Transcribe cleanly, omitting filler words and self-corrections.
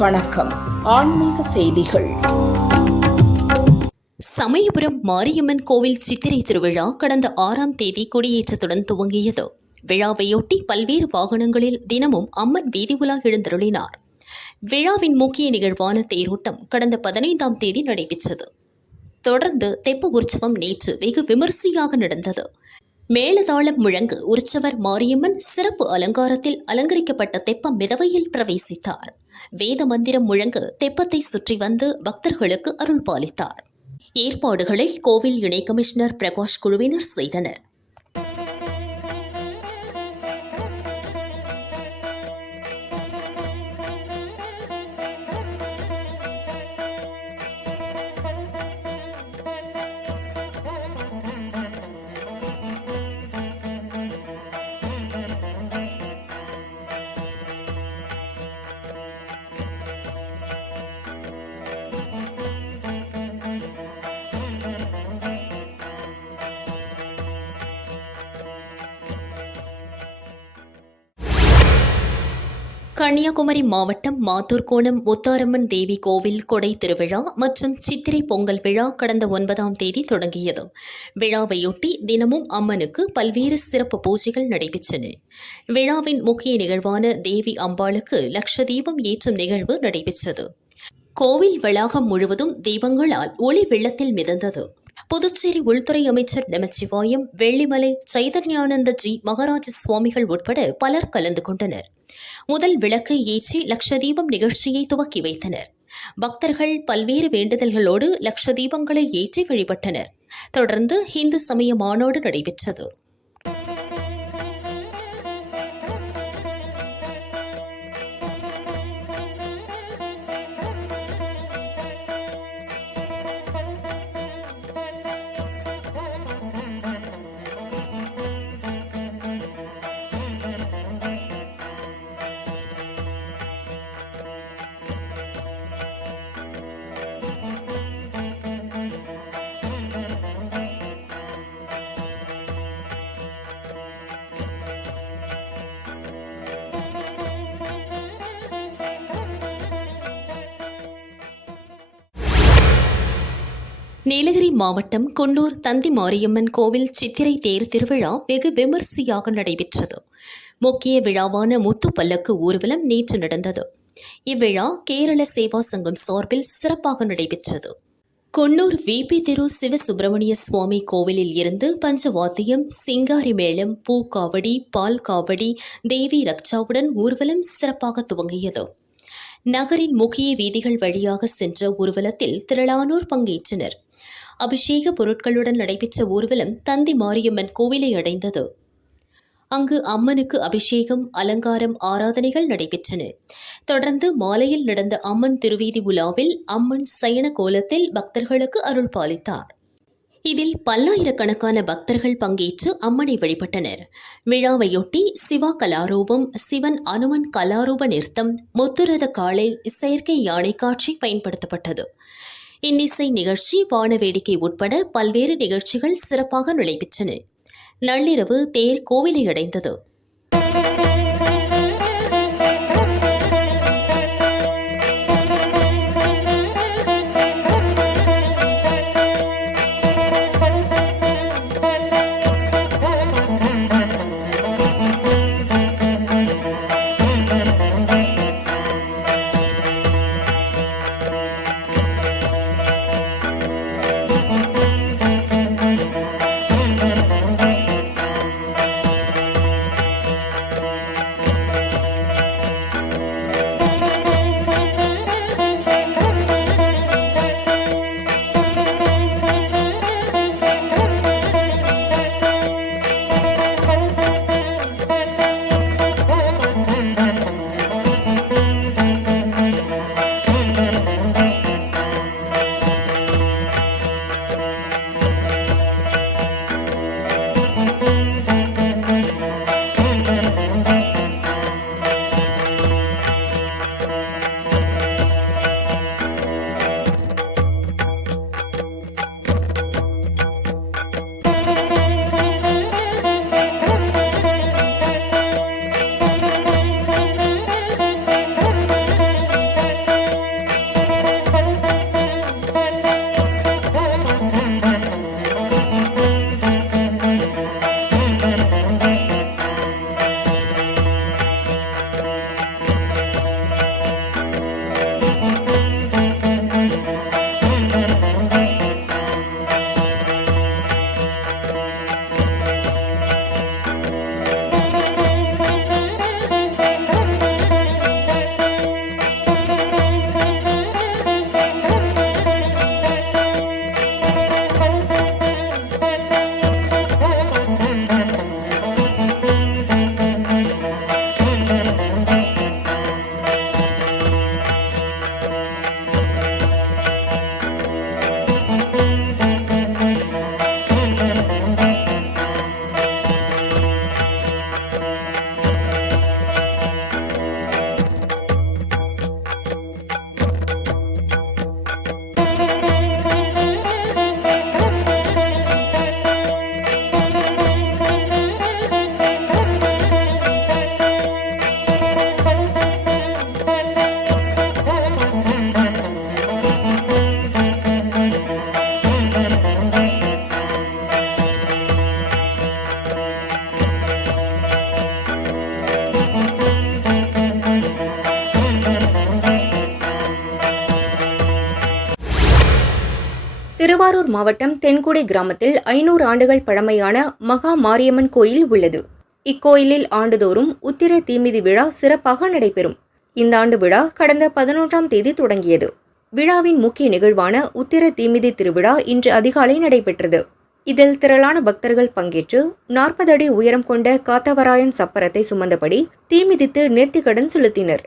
வணக்கம். ஆன்மீக செய்திகள். சமயபுரம் மாரியம்மன் கோவில் சித்திரை திருவிழா கடந்த 6ஆம் தேதி கொடியேற்றத்துடன் துவங்கியது. விழாவையொட்டி பல்வேறு வாகனங்களில் தினமும் அம்மன் வீதி உலா எழுந்தருளினார். விழாவின் முக்கிய நிகழ்வான தேரோட்டம் கடந்த 15ஆம் தேதி நடைபெற்றது. தொடர்ந்து தெப்ப உற்சவம் நேற்று வெகு விமரிசையாக நடந்தது. மேலதாளம் முழங்கு உற்சவர் மாரியம்மன் சிறப்பு அலங்காரத்தில் அலங்கரிக்கப்பட்ட தெப்ப மிதவையில் பிரவேசித்தார். வேத மந்திரம் முழங்க தெப்பத்தை சுற்றி வந்து பக்தர்களுக்கு அருள் பாலித்தார். ஏற்பாடுகளை கோவில் இணை கமிஷனர் பிரகாஷ் குழுவினர் செய்தனர். கன்னியாகுமரி மாவட்டம் மாத்தூர்கோணம் முத்தாரம்மன் தேவி கோவில் கொடை திருவிழா மற்றும் சித்திரை பொங்கல் விழா கடந்த 9ஆம் தேதி தொடங்கியது. விழாவையொட்டி தினமும் அம்மனுக்கு பல்வேறு சிறப்பு பூஜைகள் நடைபெற்றன. விழாவின் முக்கிய நிகழ்வான தேவி அம்பாளுக்கு லட்ச தீபம் ஏற்றும் நிகழ்வு நடைபெற்றது. கோவில் வளாகம் முழுவதும் தீபங்களால் ஒளி வெள்ளத்தில் மிதந்தது. புதுச்சேரி உள்துறை அமைச்சர் நமச்சிவாயம், வெள்ளிமலை சைதன்யானந்த ஜி மகாராஜ சுவாமிகள் உட்பட பலர் கலந்து கொண்டனர். முதல் விளக்கை ஏற்றி லட்ச தீபம் நிகழ்ச்சியை துவக்கி வைத்தனர். பக்தர்கள் பல்வேறு வேண்டுதல்களோடு லட்ச தீபங்களை ஏற்றி வழிபட்டனர். தொடர்ந்து இந்து சமய மாநாடு நடைபெற்றது. நீலகிரி மாவட்டம் குன்னூர் தந்தி மாரியம்மன் கோவில் சித்திரை தேர் திருவிழா வெகு விமரிசையாக நடைபெற்றது. முக்கிய விழாவான முத்து பல்லக்கு ஊர்வலம் நேற்று நடந்தது. இவ்விழா கேரள சேவா சங்கம் சார்பில் சிறப்பாக நடைபெற்றது. குன்னூர் விபி திரு சிவசுப்பிரமணிய சுவாமி கோவிலில் இருந்து பஞ்சவாத்தியம், சிங்காரி மேளம், பூக்காவடி, பால் காவடி, தேவி ரக்ஷாவுடன் ஊர்வலம் சிறப்பாக துவங்கியது. நகரின் முக்கிய வீதிகள் வழியாக சென்ற ஊர்வலத்தில் திரளானோர் பங்கேற்றனர். அபிஷேக பொருட்களுடன் நடைபெற்ற ஊர்வலம் தந்தி மாரியம்மன் கோவிலை அடைந்தது. அங்கு அம்மனுக்கு அபிஷேகம், அலங்காரம், ஆராதனைகள் நடைபெற்றன. தொடர்ந்து மாலையில் நடந்த அம்மன் திருவீதி உலாவில் அம்மன் சயன கோலத்தில் பக்தர்களுக்கு அருள் பாலித்தார். இதில் பல்லாயிரக்கணக்கான பக்தர்கள் பங்கேற்று அம்மனை வழிபட்டனர். விழாவையொட்டி சிவா கலாரூபம், சிவன் அனுமன் கலாரூப நிறுத்தம், முத்துரத காளை, செயற்கை யானை காட்சி பயன்படுத்தப்பட்டது. இன்னிசை நிகழ்ச்சி, வான வேடிக்கை உட்பட பல்வேறு நிகழ்ச்சிகள் சிறப்பாக நடைபெற்றன. நள்ளிரவு தேர் கோவிலை அடைந்தது. திருவாரூர் மாவட்டம் தென்குடி கிராமத்தில் 500 ஆண்டுகள் பழமையான மகா மாரியம்மன் கோயில் உள்ளது. இக்கோயிலில் ஆண்டுதோறும் உத்திர தீமிதி விழா சிறப்பாக நடைபெறும். இந்த ஆண்டு விழா கடந்த 11ஆம் தேதி தொடங்கியது. விழாவின் முக்கிய நிகழ்வான உத்திர தீமிதி திருவிழா இன்று அதிகாலை நடைபெற்றது. இதில் திரளான பக்தர்கள் பங்கேற்று 40 அடி உயரம் கொண்ட காத்தவராயன் சப்பரத்தை சுமந்தபடி தீமிதித்து நேர்த்திக்கடன் செலுத்தினர்.